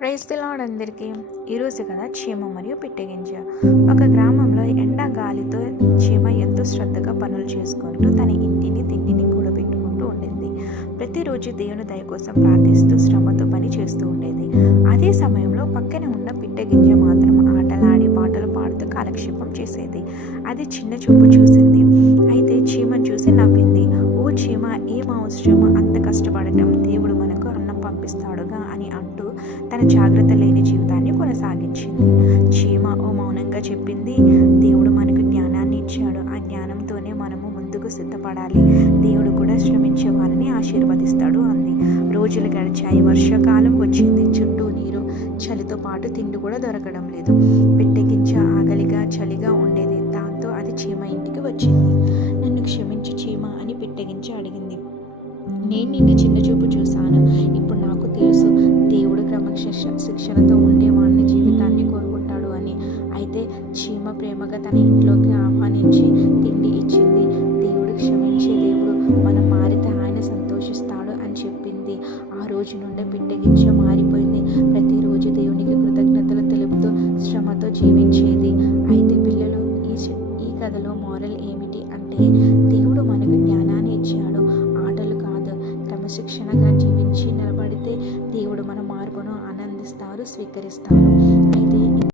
Praise the lord అందరికీ. ఈరోజు కథ చీమ మరియు పిట్టగింజ. ఒక గ్రామంలో ఎండ గాలితో చీమ ఎంతో శ్రద్ధగా పనులు చేసుకుంటూ తన ఇంటిని తిండిని కూడబెట్టుకుంటూ ఉండింది. ప్రతిరోజు దేవుని దయ కోసం ప్రార్థిస్తూ శ్రమతో పని చేస్తూ ఉండేది. అదే సమయంలో పక్కన ఉన్న పిట్టగింజ మాత్రం ఆటలాడి పాటలు పాడుతూ కాలక్షేపం చేసేది. అది చిన్న చూపు చూసింది. అయితే చీమను చూసి నవ్వింది. ఓ చీమ, ఏం అవసరం అంత కష్టపడటం, దేవుడు మనకు అన్నం పంపిస్తాడుగా అని అంటూ తన జాగ్రత్త లేని జీవితాన్ని కొనసాగించింది. చీమ ఓ మౌనంగా చెప్పింది, దేవుడు మనకు జ్ఞానాన్ని ఇచ్చాడు, ఆ జ్ఞానంతోనే మనము ముందుకు సిద్ధపడాలి, దేవుడు కూడా శ్రమించే వారిని ఆశీర్వదిస్తాడు అంది. రోజులు గడిచాయి. వర్షాకాలం వచ్చింది. చుట్టూ నీరు, చలితో పాటు తిండి కూడా దొరకడం లేదు. పిట్టగింజ ఆకలిగా చలిగా ఉండేది. దాంతో అది చీమ ఇంటికి వచ్చింది. నన్ను క్షమించు చీమ అని పిట్టగింజ అడిగింది. నేను నిన్ను చిన్న చూపు చూశాను. ఇప్పుడు నాకు తెలుసు, దేవుడు క్రమశిక్షణతో ఉండేవాడిని జీవితాన్ని కోరుకుంటాడు అని. అయితే చీమ ప్రేమగా తన ఇంట్లోకి ఆహ్వానించి తిండి ఇచ్చింది. దేవుడు క్షమించే దేవుడు, మనం మారితే ఆయన సంతోషిస్తాడు అని చెప్పింది. ఆ రోజు నుండి పిట్టగింజ మారిపోయింది. ప్రతిరోజు దేవునికి కృతజ్ఞతలు తెలుపుతూ శ్రమతో జీవించేది. అయితే పిల్లలు, ఈ కథలో మోరల్ ఏమిటి అంటే, దేవుడు మనకు జ్ఞానాన్ని ఇచ్చాడు, ఆటలు కాదు. క్రమశిక్షణగా జీవించి నిలబడితే దేవుడు మన మార్పును ఆనందిస్తారు, స్వీకరిస్తారు. అయితే